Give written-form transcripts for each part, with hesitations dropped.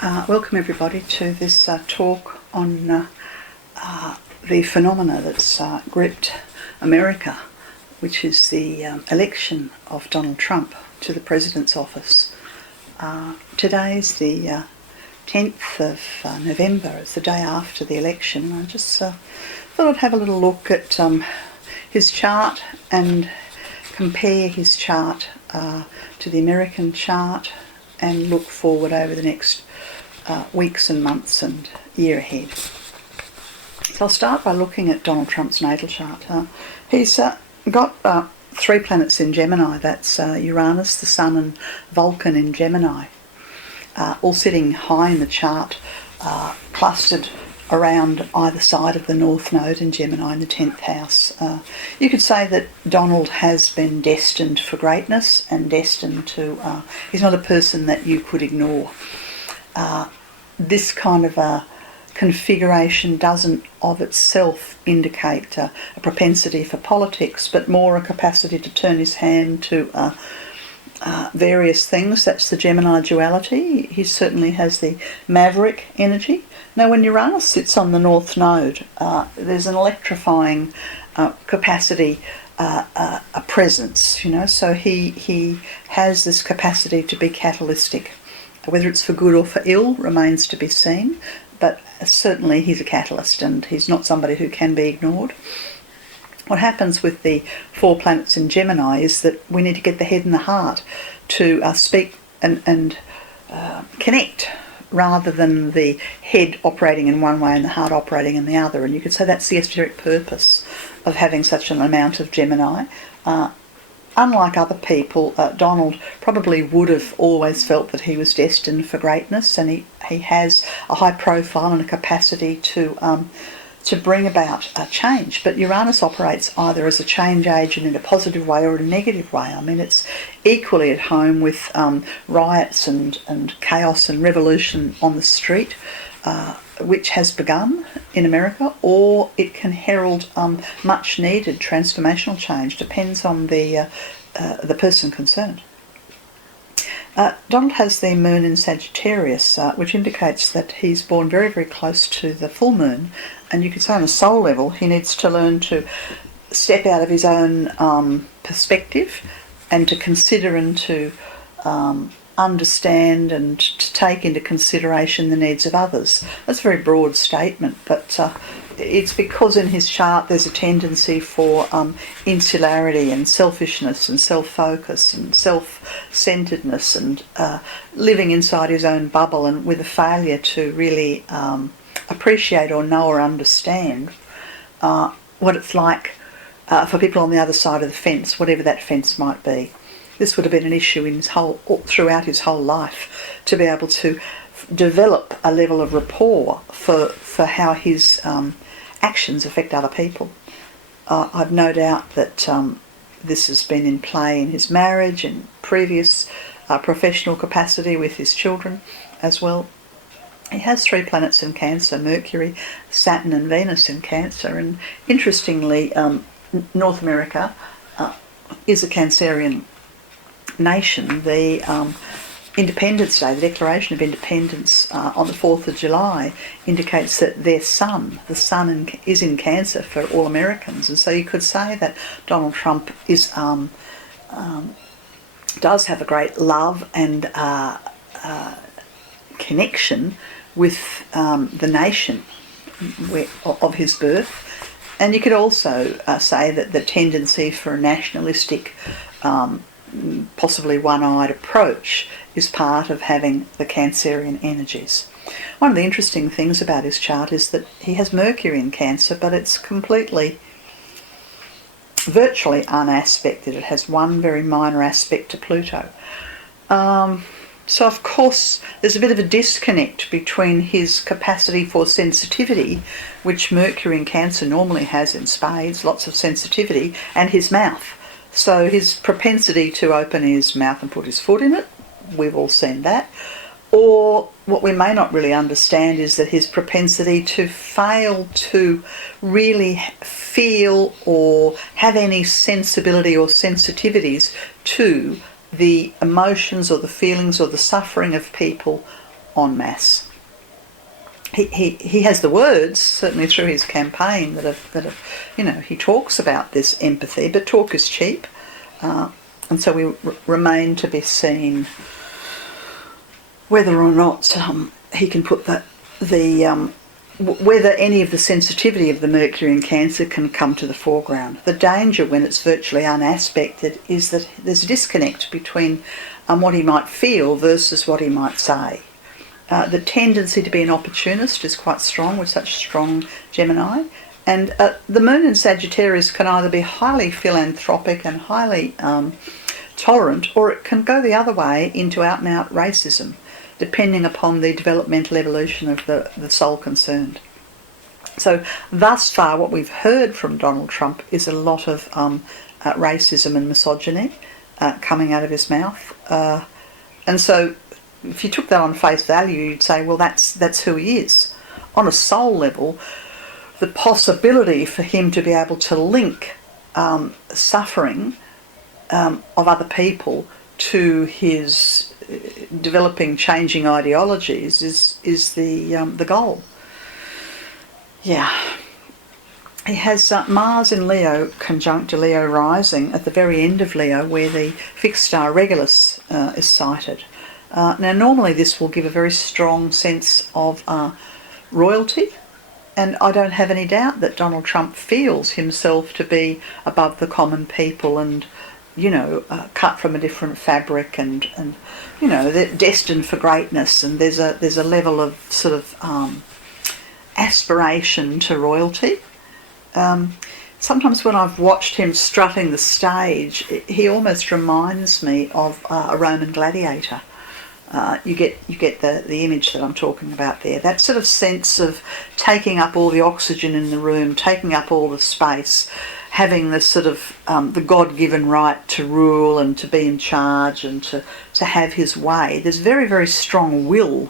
Welcome everybody to this talk on the phenomena that's gripped America, which is the election of Donald Trump to the president's office. Today's the 10th of November. It's the day after the election. I just thought I'd have a little look at his chart and compare his chart to the American chart and look forward over the next weeks and months and year ahead. So I'll start by looking at Donald Trump's natal chart. He's got 3 planets in Gemini. That's Uranus, the Sun and Vulcan in Gemini, all sitting high in the chart, clustered around either side of the North Node in Gemini in the 10th house. You could say that Donald has been destined for greatness and destined to... he's not a person that you could ignore. This kind of a configuration doesn't of itself indicate a propensity for politics, but more a capacity to turn his hand to various things. That's the Gemini duality. He certainly has the maverick energy. Now, when Uranus sits on the North Node, there's an electrifying capacity, a presence, so he has this capacity to be catalytic. Whether it's for good or for ill remains to be seen, but certainly he's a catalyst and he's not somebody who can be ignored. What happens with the 4 planets in Gemini is that we need to get the head and the heart to speak and connect, rather than the head operating in one way and the heart operating in the other. And you could say that's the esoteric purpose of having such an amount of Gemini. Unlike other people, Donald probably would have always felt that he was destined for greatness, and he has a high profile and a capacity to bring about a change. But Uranus operates either as a change agent in a positive way or in a negative way. I mean, it's equally at home with riots and chaos and revolution on the street, which has begun in America, or it can herald much needed transformational change. Depends on the person concerned. Donald has the moon in Sagittarius, which indicates that he's born very, very close to the full moon, and you could say on a soul level he needs to learn to step out of his own perspective and to consider and to understand and to take into consideration the needs of others. That's a very broad statement, but it's because in his chart there's a tendency for insularity and selfishness and self-focus and self-centeredness and living inside his own bubble, and with a failure to really appreciate or know or understand what it's like for people on the other side of the fence, whatever that fence might be. This would have been an issue in throughout his whole life, to be able to develop a level of rapport for how his actions affect other people. I've no doubt that this has been in play in his marriage and previous professional capacity with his children as well. He has 3 planets in Cancer, Mercury, Saturn and Venus in Cancer, and interestingly North America is a Cancerian nation. The Independence Day, the Declaration of Independence on the 4th of July, indicates that their sun, the sun is in Cancer for all Americans. And so you could say that Donald Trump is does have a great love and connection with the nation of his birth. And you could also say that the tendency for a nationalistic possibly one-eyed approach is part of having the Cancerian energies. One of the interesting things about his chart is that he has Mercury in Cancer, but it's virtually unaspected. It has one very minor aspect to Pluto. So of course there's a bit of a disconnect between his capacity for sensitivity, which Mercury in Cancer normally has in spades, lots of sensitivity, and his mouth. So his propensity to open his mouth and put his foot in it, we've all seen that. Or what we may not really understand is that his propensity to fail to really feel or have any sensibility or sensitivities to the emotions or the feelings or the suffering of people en masse. He has the words, certainly through his campaign, that have he talks about this empathy, but talk is cheap, and so we remain to be seen whether or not he can put whether any of the sensitivity of the Mercury in Cancer can come to the foreground. The danger when it's virtually unaspected is that there's a disconnect between what he might feel versus what he might say. The tendency to be an opportunist is quite strong with such strong Gemini, and the moon in Sagittarius can either be highly philanthropic and highly tolerant, or it can go the other way into out and out racism, depending upon the developmental evolution of the soul concerned. So thus far what we've heard from Donald Trump is a lot of racism and misogyny coming out of his mouth, and so if you took that on face value, you'd say, well, that's who he is. On a soul level, the possibility for him to be able to link suffering of other people to his developing, changing ideologies is the goal. Yeah. He has Mars in Leo conjunct a Leo rising at the very end of Leo, where the fixed star Regulus is sighted. Now normally this will give a very strong sense of royalty, and I don't have any doubt that Donald Trump feels himself to be above the common people and, cut from a different fabric and they're destined for greatness, and there's a level of sort of aspiration to royalty. Sometimes when I've watched him strutting the stage, he almost reminds me of a Roman gladiator. You get the image that I'm talking about there. That sort of sense of taking up all the oxygen in the room, taking up all the space, having the sort of the God-given right to rule and to be in charge and to have his way. There's very, very strong will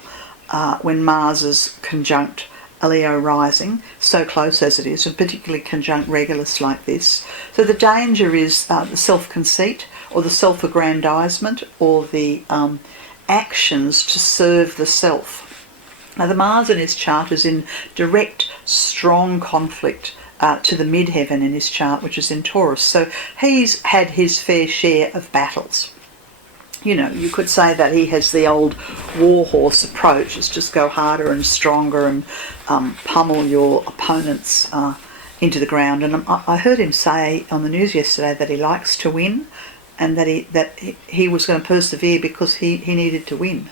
when Mars is conjunct a Leo rising, so close as it is, and particularly conjunct Regulus like this. So the danger is the self-conceit or the self-aggrandizement or the actions to serve the self. Now the Mars in his chart is in direct, strong conflict to the midheaven in his chart, which is in Taurus. So he's had his fair share of battles. You could say that he has the old warhorse approach. It's just go harder and stronger and pummel your opponents into the ground. And I heard him say on the news yesterday that he likes to win, and that he was going to persevere because he needed to win.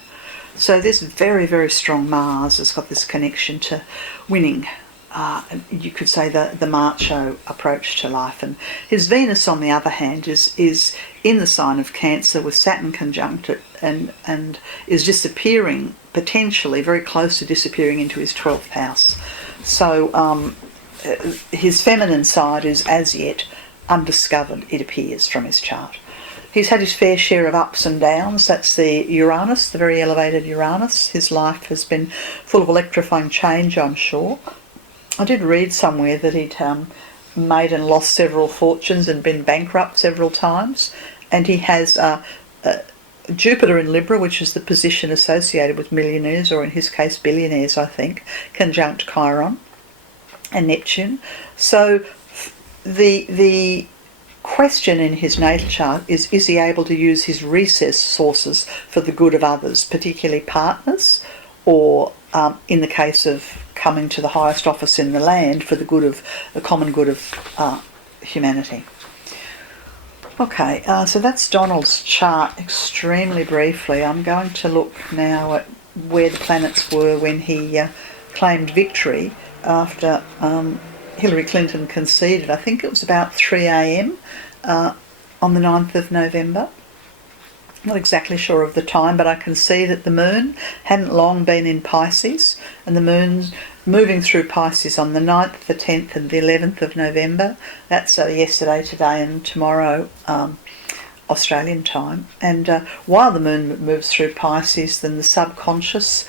So this very, very strong Mars has got this connection to winning. You could say the macho approach to life. And his Venus, on the other hand, is in the sign of Cancer with Saturn conjunct it, and is disappearing, potentially very close to disappearing into his 12th house. So his feminine side is as yet undiscovered, it appears, from his chart. He's had his fair share of ups and downs. That's the Uranus, the very elevated Uranus. His life has been full of electrifying change, I'm sure. I did read somewhere that he'd made and lost several fortunes and been bankrupt several times. And he has Jupiter in Libra, which is the position associated with millionaires, or in his case billionaires, I think, conjunct Chiron and Neptune. So the question in his natal chart is he able to use his recess sources for the good of others, particularly partners, or in the case of coming to the highest office in the land, for the common good of humanity. Okay, so that's Donald's chart extremely briefly. I'm going to look now at where the planets were when he claimed victory after Hillary Clinton conceded. I think it was about 3 a.m. On the 9th of November. Not exactly sure of the time, but I can see that the moon hadn't long been in Pisces, and the moon's moving through Pisces on the 9th, the 10th and the 11th of November. That's yesterday, today and tomorrow Australian time. And while the moon moves through Pisces, then the subconscious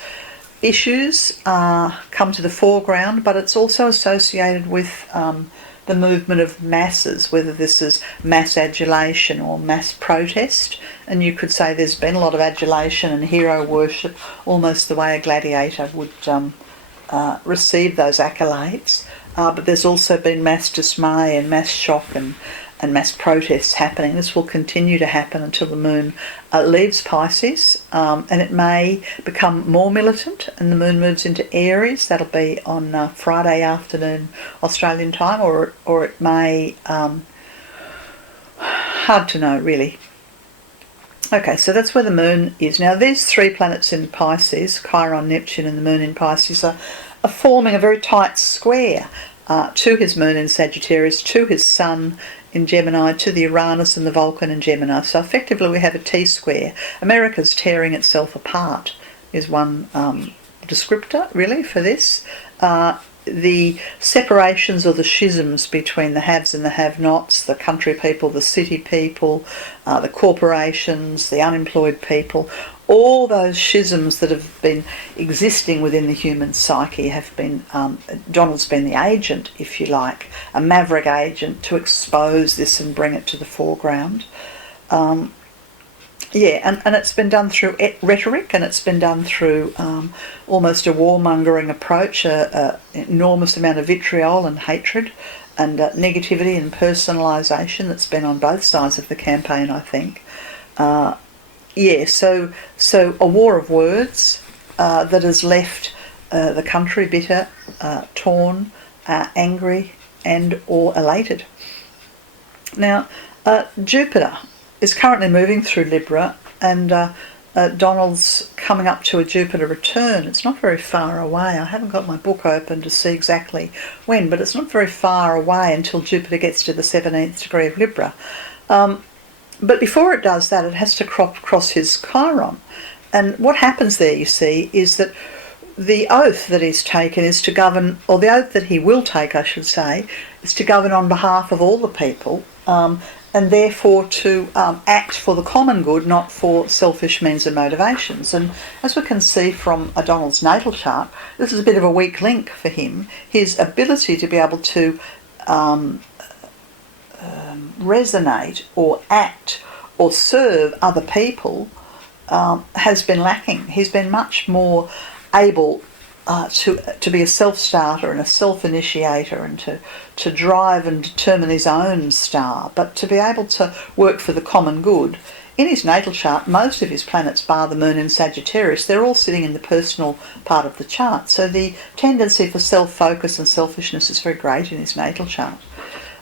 issues come to the foreground, but it's also associated with the movement of masses, whether this is mass adulation or mass protest. And you could say there's been a lot of adulation and hero worship, almost the way a gladiator would receive those accolades. But there's also been mass dismay and mass shock and mass protests happening. This will continue to happen until the moon leaves Pisces, and it may become more militant and the moon moves into Aries. That'll be on Friday afternoon Australian time, or it may, hard to know really. Okay, so that's where the moon is. Now these three planets in Pisces, Chiron, Neptune and the moon in Pisces, are forming a very tight square to his moon in Sagittarius, to his sun in Gemini, to the Uranus and the Vulcan in Gemini. So effectively we have a T-square. America's tearing itself apart is one descriptor really for this. The separations or the schisms between the haves and the have-nots, the country people, the city people, the corporations, the unemployed people, all those schisms that have been existing within the human psyche have been, Donald's been the agent, if you like, a maverick agent to expose this and bring it to the foreground. And it's been done through rhetoric, and it's been done through almost a warmongering approach, an enormous amount of vitriol and hatred and negativity and personalisation that's been on both sides of the campaign, I think. So a war of words that has left the country bitter, torn, angry and or elated. Now, Jupiter is currently moving through Libra, and Donald's coming up to a Jupiter return. It's not very far away. I haven't got my book open to see exactly when, but it's not very far away until Jupiter gets to the 17th degree of Libra. But before it does that, it has to cross his Chiron. And what happens there, you see, is that the oath that he's taken is to govern, or the oath that he will take, I should say, is to govern on behalf of all the people, and therefore to act for the common good, not for selfish means and motivations. And as we can see from Donald's natal chart, this is a bit of a weak link for him. His ability to be able to resonate or act or serve other people has been lacking. He's been much more able to be a self-starter and a self-initiator, and to drive and determine his own star, but to be able to work for the common good. In his natal chart, most of his planets, bar the moon in Sagittarius, they're all sitting in the personal part of the chart. So the tendency for self-focus and selfishness is very great in his natal chart.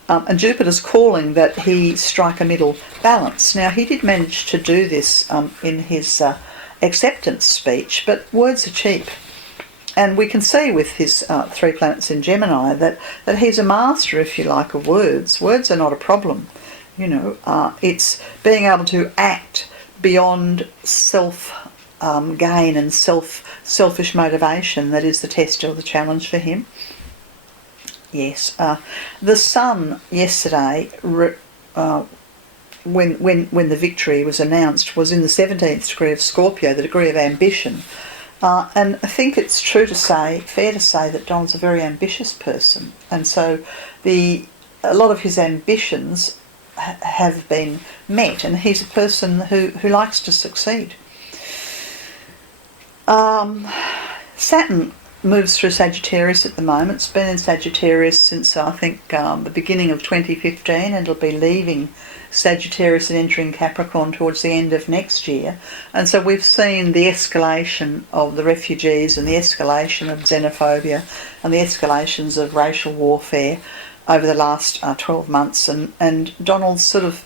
And Jupiter's calling that he strike a middle balance. Now, he did manage to do this in his acceptance speech, but words are cheap. And we can see with his three planets in Gemini that he's a master, if you like, of words. Words are not a problem. You know, it's being able to act beyond self-gain and selfish motivation that is the test or the challenge for him. Yes, the Sun yesterday, when the victory was announced, was in the 17th degree of Scorpio, the degree of ambition. And I think it's fair to say that Donald's a very ambitious person, and so a lot of his ambitions have been met, and he's a person who likes to succeed. Saturn moves through Sagittarius at the moment. It's been in Sagittarius since I think the beginning of 2015, and it'll be leaving Sagittarius and entering Capricorn towards the end of next year. And so we've seen the escalation of the refugees and the escalation of xenophobia and the escalations of racial warfare over the last 12 months. And Donald sort of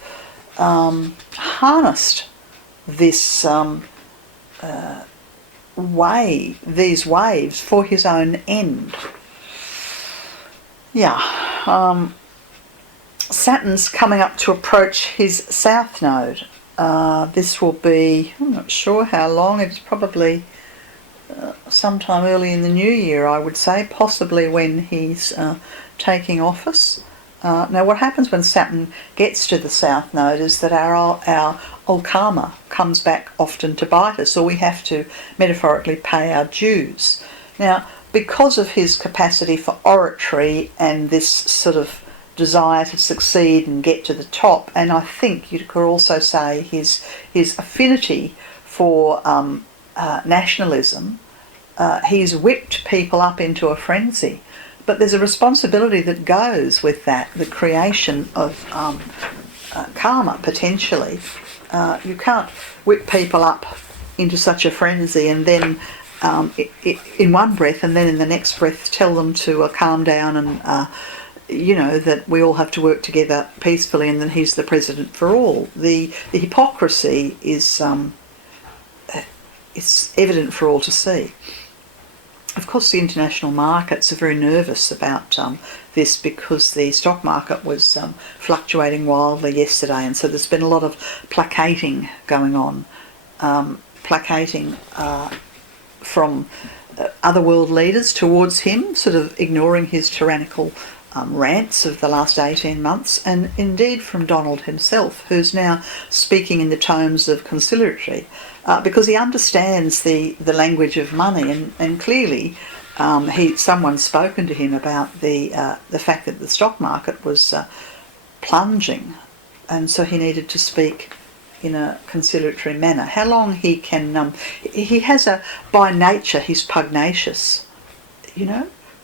harnessed this these waves for his own end. Saturn's coming up to approach his south node. This will be, I'm not sure how long, it's probably sometime early in the new year, I would say, possibly when he's taking office. Now what happens when Saturn gets to the south node is that our old karma comes back often to bite us, or we have to metaphorically pay our dues. Now, because of his capacity for oratory and this sort of desire to succeed and get to the top, and I think you could also say his affinity for nationalism. He's whipped people up into a frenzy, but there's a responsibility that goes with that, the creation of karma, potentially. You can't whip people up into such a frenzy and then in one breath, and then in the next breath tell them to calm down and that we all have to work together peacefully, and then he's the president for all. The hypocrisy is it's evident for all to see. Of course, the international markets are very nervous about this, because the stock market was fluctuating wildly yesterday, and so there's been a lot of placating going on, from other world leaders towards him, sort of ignoring his tyrannical rants of the last 18 months, and indeed from Donald himself, who's now speaking in the tones of conciliatory, because he understands the language of money, and clearly someone's spoken to him about the fact that the stock market was plunging, and so he needed to speak in a conciliatory manner. How long he can... he has by nature, he's pugnacious,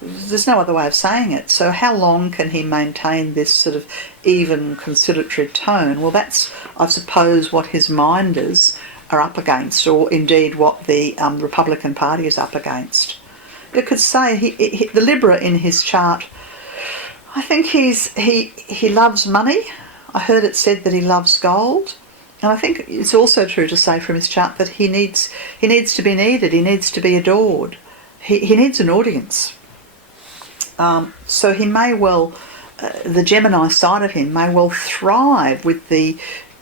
There's no other way of saying it. So how long can he maintain this sort of even conciliatory tone? Well, that's, I suppose, what his minders are up against, or indeed what the Republican Party is up against. You could say the Libra in his chart, I think he loves money. I heard it said that he loves gold. And I think it's also true to say from his chart that he needs to be needed, he needs to be adored. He needs an audience. So he may well, the Gemini side of him may well thrive with the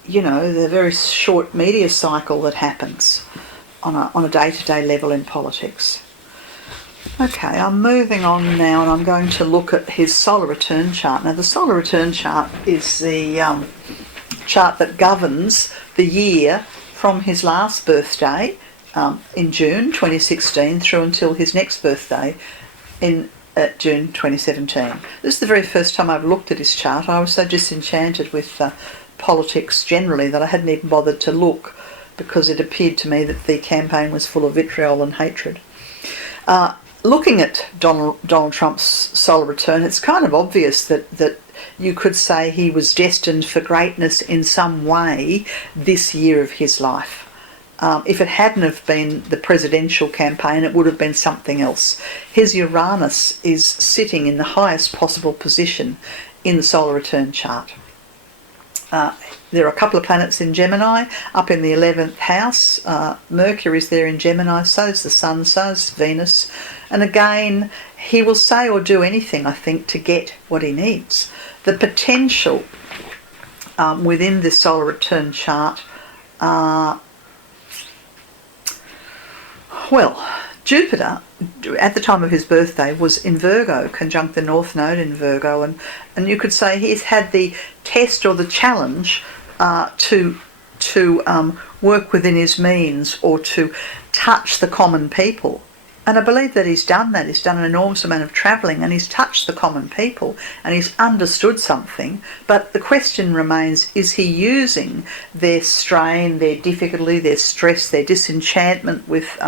very short media cycle that happens on a day-to-day level in politics. Okay, I'm moving on now, and I'm going to look at his solar return chart. Now, the solar return chart is the chart that governs the year from his last birthday in June 2016 through until his next birthday in June 2017. This is the very first time I've looked at his chart. I was so disenchanted with politics generally that I hadn't even bothered to look, because it appeared to me that the campaign was full of vitriol and hatred. Looking at Donald Trump's solar return, it's kind of obvious that you could say he was destined for greatness in some way this year of his life. If it hadn't have been the presidential campaign, it would have been something else. His Uranus is sitting in the highest possible position in the solar return chart. There are a couple of planets in Gemini, up in the 11th house. Mercury's there in Gemini, so's the Sun, so's Venus. And again, he will say or do anything, I think, to get what he needs. The potential within this solar return chart, Jupiter, at the time of his birthday, was in Virgo, conjunct the North Node in Virgo, and you could say he's had the test or the challenge to work within his means, or to touch the common people. And I believe that he's done that. He's done an enormous amount of travelling, and he's touched the common people, and he's understood something. But the question remains, is he using their strain, their difficulty, their stress, their disenchantment with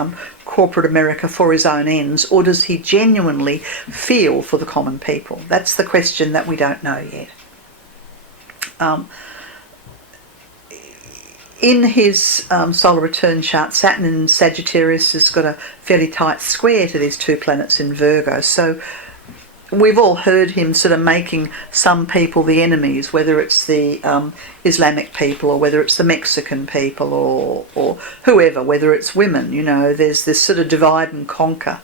corporate America for his own ends, or does he genuinely feel for the common people? That's the question that we don't know yet. In his solar return chart, Saturn in Sagittarius has got a fairly tight square to these two planets in Virgo. So we've all heard him sort of making some people the enemies, whether it's the Islamic people, or whether it's the Mexican people, or whoever, whether it's women. There's this sort of divide and conquer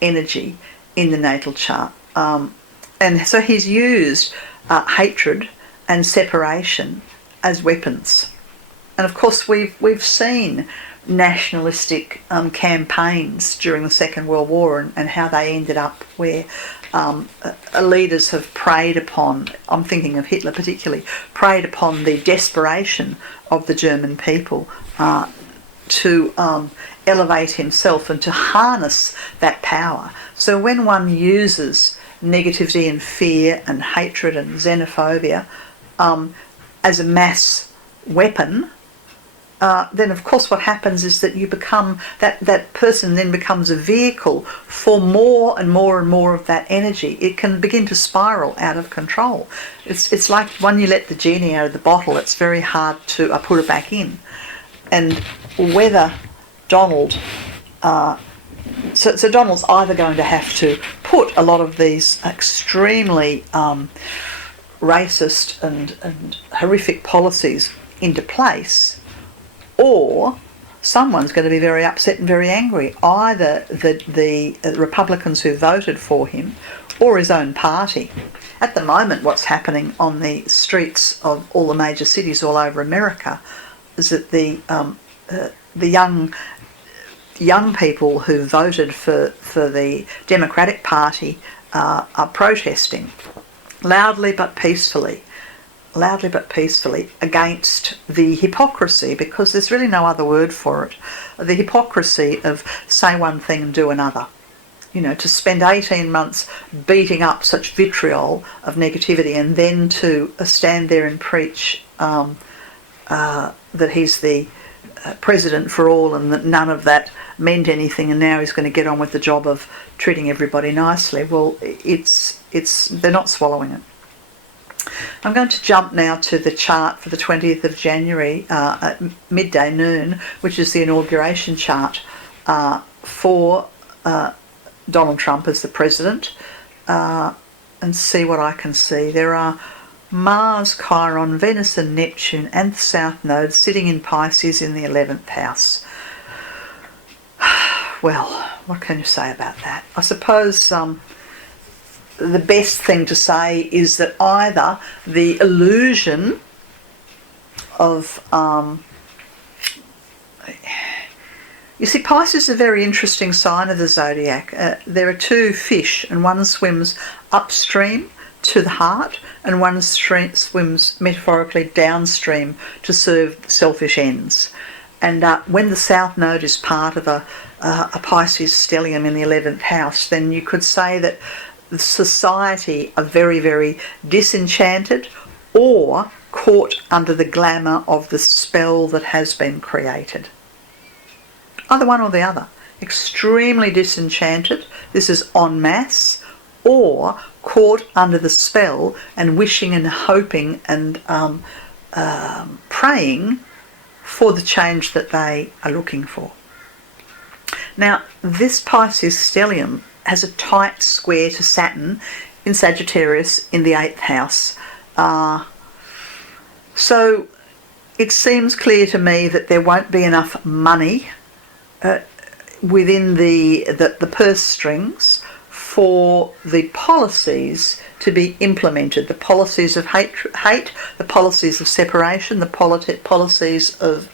energy in the natal chart. And so he's used hatred and separation as weapons. And of course, we've seen nationalistic campaigns during the Second World War, and how they ended up where leaders have preyed upon, I'm thinking of Hitler particularly, preyed upon the desperation of the German people to elevate himself and to harness that power. So when one uses negativity and fear and hatred and xenophobia as a mass weapon, then of course what happens is that you become, that person then becomes a vehicle for more and more and more of that energy. It can begin to spiral out of control. It's like when you let the genie out of the bottle, it's very hard to put it back in. And whether Donald, so Donald's either going to have to put a lot of these extremely racist and horrific policies into place, or someone's going to be very upset and very angry, either the Republicans who voted for him or his own party. At the moment, what's happening on the streets of all the major cities all over America is that the young people who voted for the Democratic Party are protesting loudly but peacefully against the hypocrisy, because there's really no other word for it, the hypocrisy of say one thing and do another. You know, to spend 18 months beating up such vitriol of negativity and then to stand there and preach that he's the president for all and that none of that meant anything and now he's going to get on with the job of treating everybody nicely. Well, they're not swallowing it. I'm going to jump now to the chart for the 20th of January at midday noon, which is the inauguration chart for Donald Trump as the president, and see what I can see. There are Mars, Chiron, Venus and Neptune and the South Node sitting in Pisces in the 11th house. Well, what can you say about that? I suppose the best thing to say is that either the illusion of you see, Pisces is a very interesting sign of the zodiac. There are two fish, and one swims upstream to the heart and one swims metaphorically downstream to serve selfish ends. And when the South Node is part of a Pisces stellium in the 11th house, then you could say that the society are very, very disenchanted or caught under the glamour of the spell that has been created. Either one or the other. Extremely disenchanted, this is en masse, or caught under the spell and wishing and hoping and praying for the change that they are looking for. Now, this Pisces stellium has a tight square to Saturn in Sagittarius in the 8th house. So it seems clear to me that there won't be enough money within the purse strings for the policies to be implemented, the policies of hate, the policies of separation, the policies of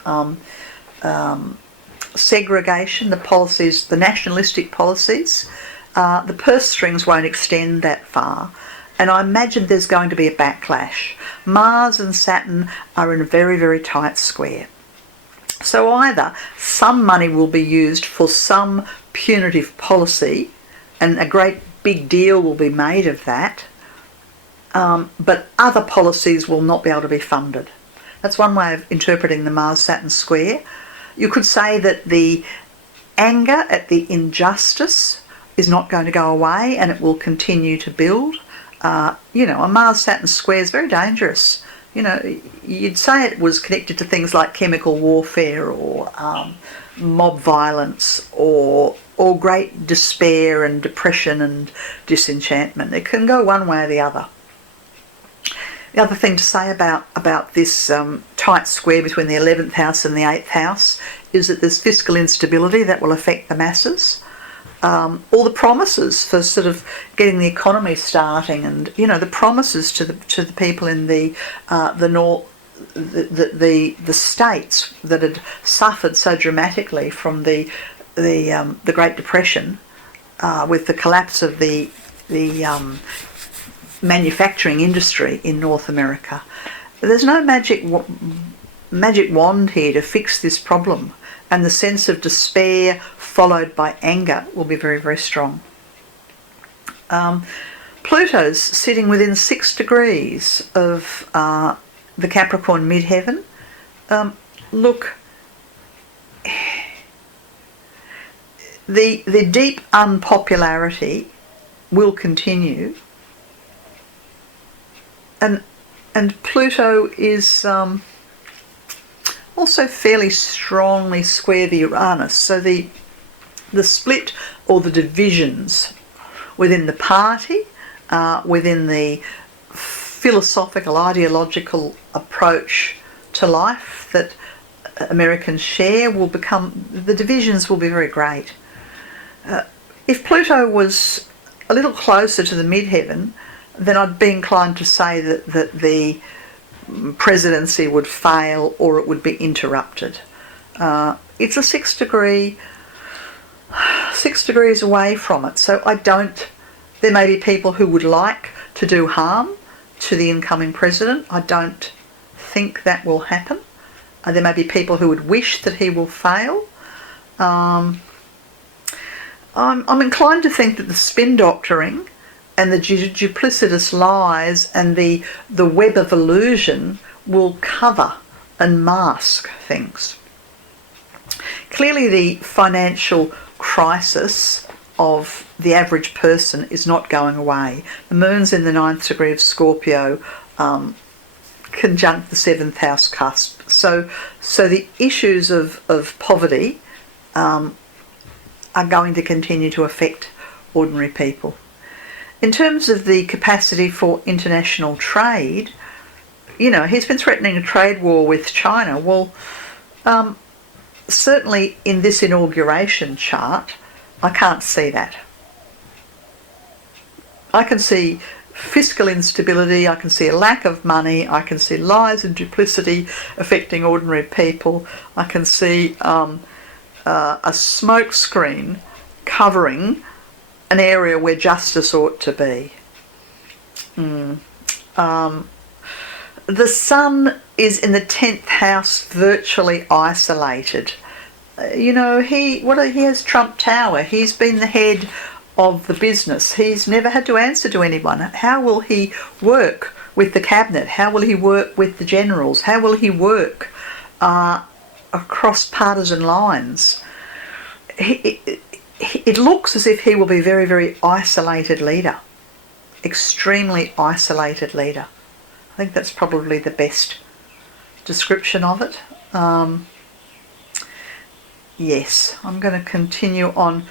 segregation, the nationalistic policies. The purse strings won't extend that far, and I imagine there's going to be a backlash. Mars and Saturn are in a very, very tight square. So either some money will be used for some punitive policy, and a great big deal will be made of that, but other policies will not be able to be funded. That's one way of interpreting the Mars-Saturn square. You could say that the anger at the injustice is not going to go away and it will continue to build. A Mars-Saturn square is very dangerous. You'd say it was connected to things like chemical warfare or mob violence or great despair and depression and disenchantment. It can go one way or the other. The other thing to say about this tight square between the 11th house and the 8th house is that there's fiscal instability that will affect the masses. All the promises for sort of getting the economy starting, and the promises to the people in the north, the states that had suffered so dramatically from the Great Depression, with the collapse of the manufacturing industry in North America. There's no magic wand here to fix this problem, and the sense of despair followed by anger will be very, very strong. Pluto's sitting within 6 degrees of the Capricorn midheaven. Look, the deep unpopularity will continue, and Pluto is also fairly strongly square the Uranus, so the split or the divisions within the party, within the philosophical, ideological approach to life that Americans share the divisions will be very great. If Pluto was a little closer to the midheaven, then I'd be inclined to say that the presidency would fail or it would be interrupted. It's a 6 degrees away from it, so there may be people who would like to do harm to the incoming president. I don't think that will happen. There may be people who would wish that he will fail. I'm inclined to think that the spin doctoring and the duplicitous lies and the web of illusion will cover and mask things. Clearly the financial crisis of the average person is not going away. The moon's in the 9th degree of Scorpio, conjunct the 7th house cusp. So the issues of poverty are going to continue to affect ordinary people. In terms of the capacity for international trade, he's been threatening a trade war with China. Well, certainly in this inauguration chart, I can't see that. I can see fiscal instability, I can see a lack of money, I can see lies and duplicity affecting ordinary people, I can see a smoke screen covering an area where justice ought to be. The sun is in the 10th house, virtually isolated. He has Trump Tower. He's been the head of the business. He's never had to answer to anyone. How will he work with the cabinet? How will he work with the generals? How will he work across partisan lines? It looks as if he will be a very, very isolated leader. Extremely isolated leader. I think that's probably the best description of it. Yes, I'm going to continue on.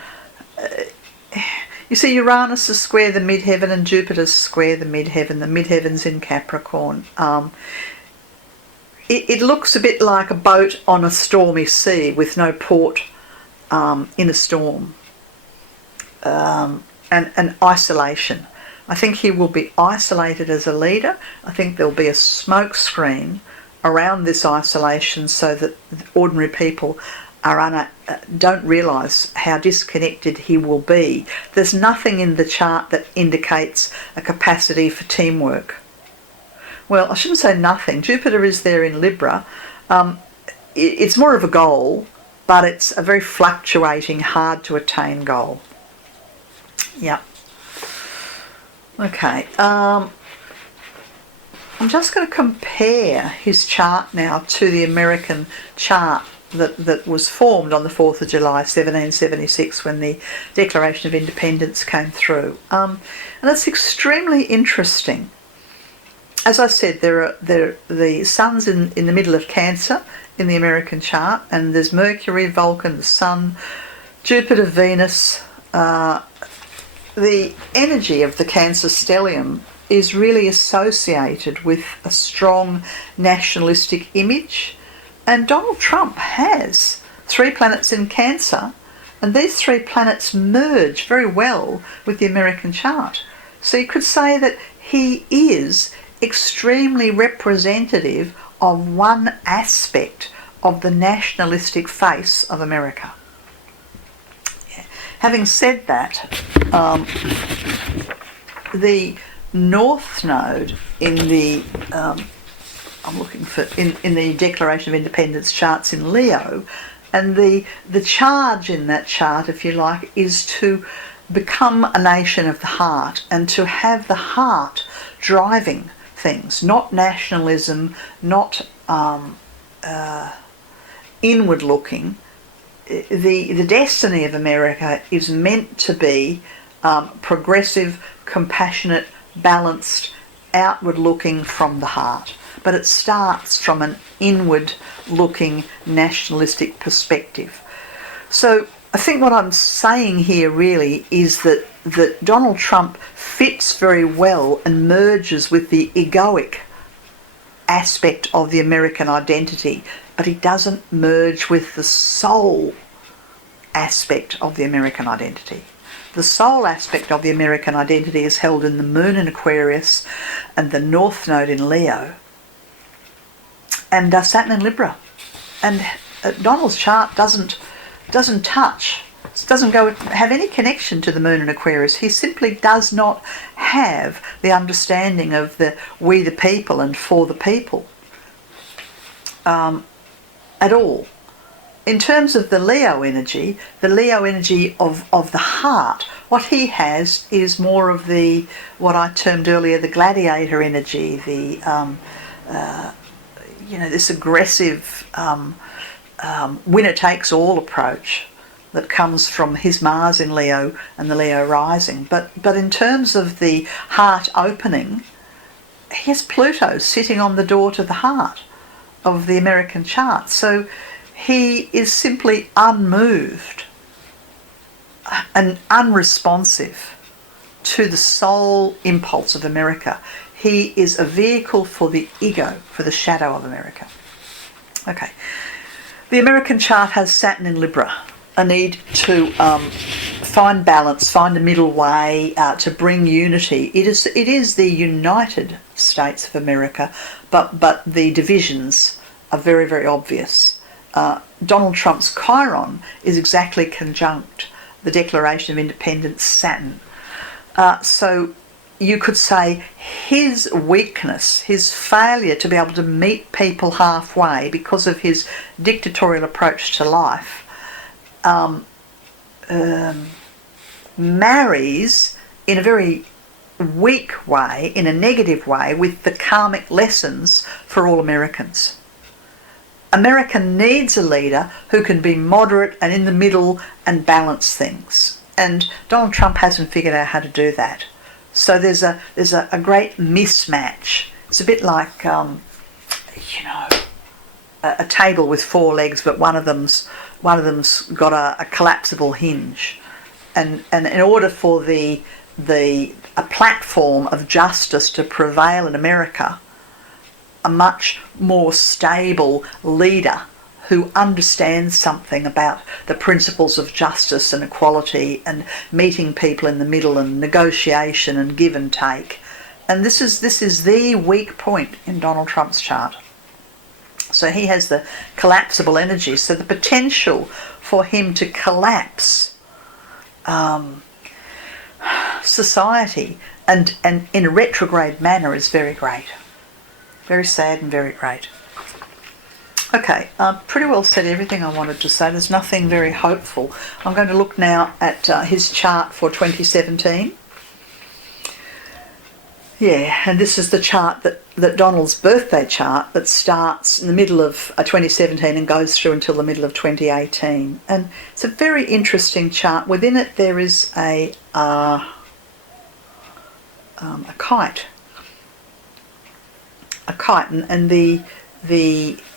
You see, Uranus is square the midheaven and Jupiter's square the midheaven. The midheaven's in Capricorn. It looks a bit like a boat on a stormy sea with no port in a storm. And isolation. I think he will be isolated as a leader. I think there'll be a smoke screen around this isolation so that ordinary people don't realise how disconnected he will be. There's nothing in the chart that indicates a capacity for teamwork. Well, I shouldn't say nothing. Jupiter is there in Libra. It's more of a goal, but it's a very fluctuating, hard to attain goal. Yep. Okay. I'm just going to compare his chart now to the American chart that was formed on the 4th of July 1776 when the Declaration of Independence came through. And it's extremely interesting. As I said, the sun's in the middle of Cancer in the American chart, and there's Mercury, Vulcan, the Sun, Jupiter, Venus. The energy of the Cancer stellium is really associated with a strong nationalistic image. And Donald Trump has 3 planets in Cancer, and these 3 planets merge very well with the American chart. So you could say that he is extremely representative of one aspect of the nationalistic face of America. Yeah. Having said that, the North Node in the I'm looking for in the Declaration of Independence charts in Leo, and the charge in that chart, if you like, is to become a nation of the heart, and to have the heart driving things, not nationalism, not inward looking. The destiny of America is meant to be progressive, compassionate, balanced, outward looking from the heart. But it starts from an inward looking nationalistic perspective. So I think what I'm saying here really is that Donald Trump fits very well and merges with the egoic aspect of the American identity, but he doesn't merge with the soul aspect of the American identity. The soul aspect of the American identity is held in the moon in Aquarius and the North Node in Leo and Saturn in Libra. And Donald's chart doesn't have any connection to the moon in Aquarius. He simply does not have the understanding of the we the people and for the people at all. In terms of the Leo energy of the heart, what he has is more of the, what I termed earlier, the gladiator energy, the this aggressive winner takes all approach that comes from his Mars in Leo and the Leo rising. But in terms of the heart opening, he has Pluto sitting on the door to the heart of the American chart. So he is simply unmoved and unresponsive to the soul impulse of America. He is a vehicle for the ego, for the shadow of America. Okay. The American chart has Saturn in Libra, a need to find balance, find a middle way, to bring unity. It is the United States of America, but the divisions are very, very obvious. Donald Trump's Chiron is exactly conjunct the Declaration of Independence, Saturn. So you could say his weakness, his failure to be able to meet people halfway because of his dictatorial approach to life, marries in a very weak way, in a negative way, with the karmic lessons for all Americans. America needs a leader who can be moderate and in the middle and balance things. And Donald Trump hasn't figured out how to do that. So there's a great mismatch. It's a bit like, a table with four legs, but one of them's got a collapsible hinge. And in order for a platform of justice to prevail in America, a much more stable leader who understands something about the principles of justice and equality and meeting people in the middle and negotiation and give and take. And this is the weak point in Donald Trump's chart. So he has the collapsible energy. So the potential for him to collapse society and in a retrograde manner is very great. Very sad and very great. Okay, pretty well said everything I wanted to say. There's nothing very hopeful. I'm going to look now at his chart for 2017. Yeah, and this is the chart that Donald's birthday chart that starts in the middle of 2017 and goes through until the middle of 2018. And it's a very interesting chart. Within it there is a kite. A kite, and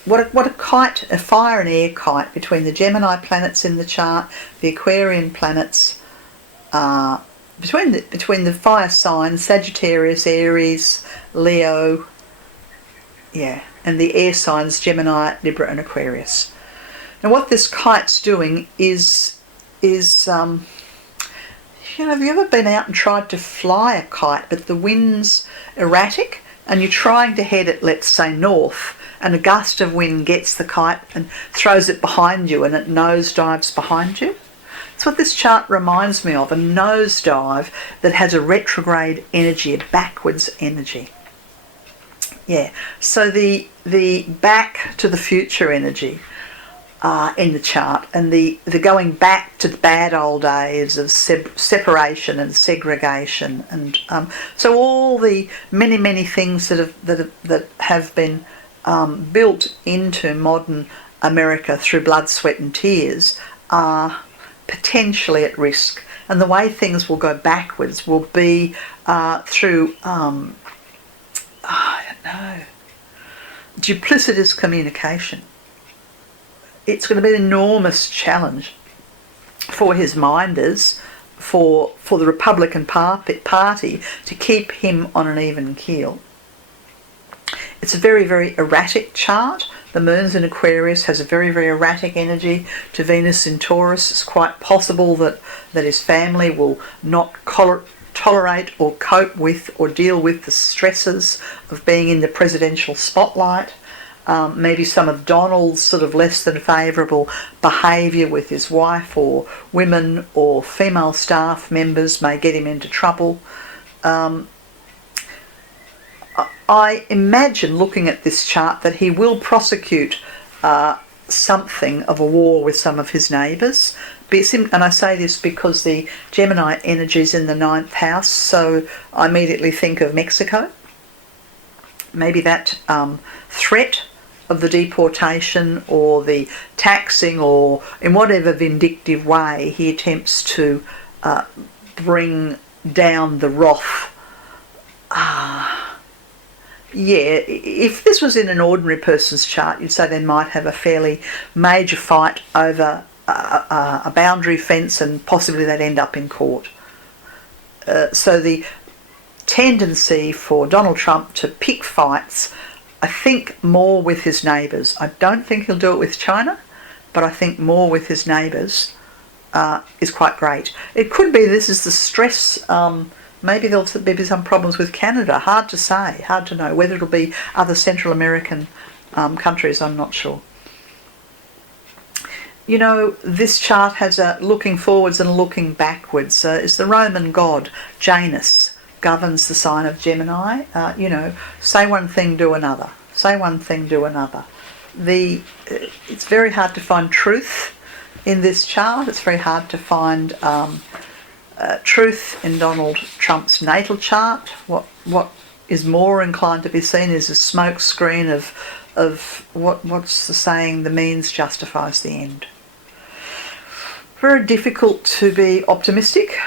what a kite, a fire and air kite between the Gemini planets in the chart, the Aquarian planets, between the fire signs, Sagittarius, Aries, Leo, and the air signs, Gemini, Libra and Aquarius. Now what this kite's doing is have you ever been out and tried to fly a kite, but the wind's erratic and you're trying to head it, let's say, north, and a gust of wind gets the kite and throws it behind you and it nosedives behind you? That's what this chart reminds me of, a nosedive that has a retrograde energy, a backwards energy. Yeah, so the back to the future energy in the chart, and the going back to the bad old days of separation and segregation, and so all the many things that have been built into modern America through blood, sweat and tears are potentially at risk. And the way things will go backwards will be through I don't know, duplicitous communication. It's going to be an enormous challenge for his minders, for the Republican Party to keep him on an even keel. It's a very erratic chart. The moon's in Aquarius, has a very erratic energy to Venus in Taurus. It's quite possible that his family will not tolerate or cope with or deal with the stresses of being in the presidential spotlight. Maybe some of Donald's sort of less than favourable behaviour with his wife or women or female staff members may get him into trouble. I imagine, looking at this chart, that he will prosecute something of a war with some of his neighbours. And I say this because the Gemini energy is in the 9th house, so I immediately think of Mexico. Maybe that threat of the deportation or the taxing, or in whatever vindictive way he attempts to bring down the wrath. Yeah, if this was in an ordinary person's chart, you'd say they might have a fairly major fight over a boundary fence, and possibly they'd end up in court. So the tendency for Donald Trump to pick fights, I think more with his neighbours. I don't think he'll do it with China, but I think more with his neighbours is quite great. It could be this is the stress. Maybe there'll be some problems with Canada. Hard to say, hard to know. Whether it'll be other Central American countries, I'm not sure. You know, this chart has a looking forwards and looking backwards. It's the Roman god Janus governs the sign of Gemini. You know, say one thing, do another. Say one thing, do another. It's very hard to find truth in this chart. It's very hard to find truth in Donald Trump's natal chart. What is more inclined to be seen is a smoke screen of what's the saying, the means justifies the end. Very difficult to be optimistic,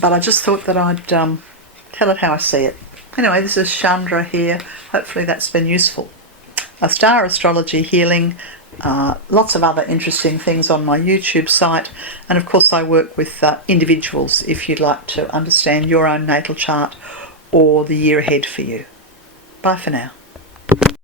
but I just thought that I'd tell it how I see it. Anyway, this is Chandra here. Hopefully that's been useful. A star astrology healing, lots of other interesting things on my YouTube site, and of course I work with individuals if you'd like to understand your own natal chart or the year ahead for you. Bye for now.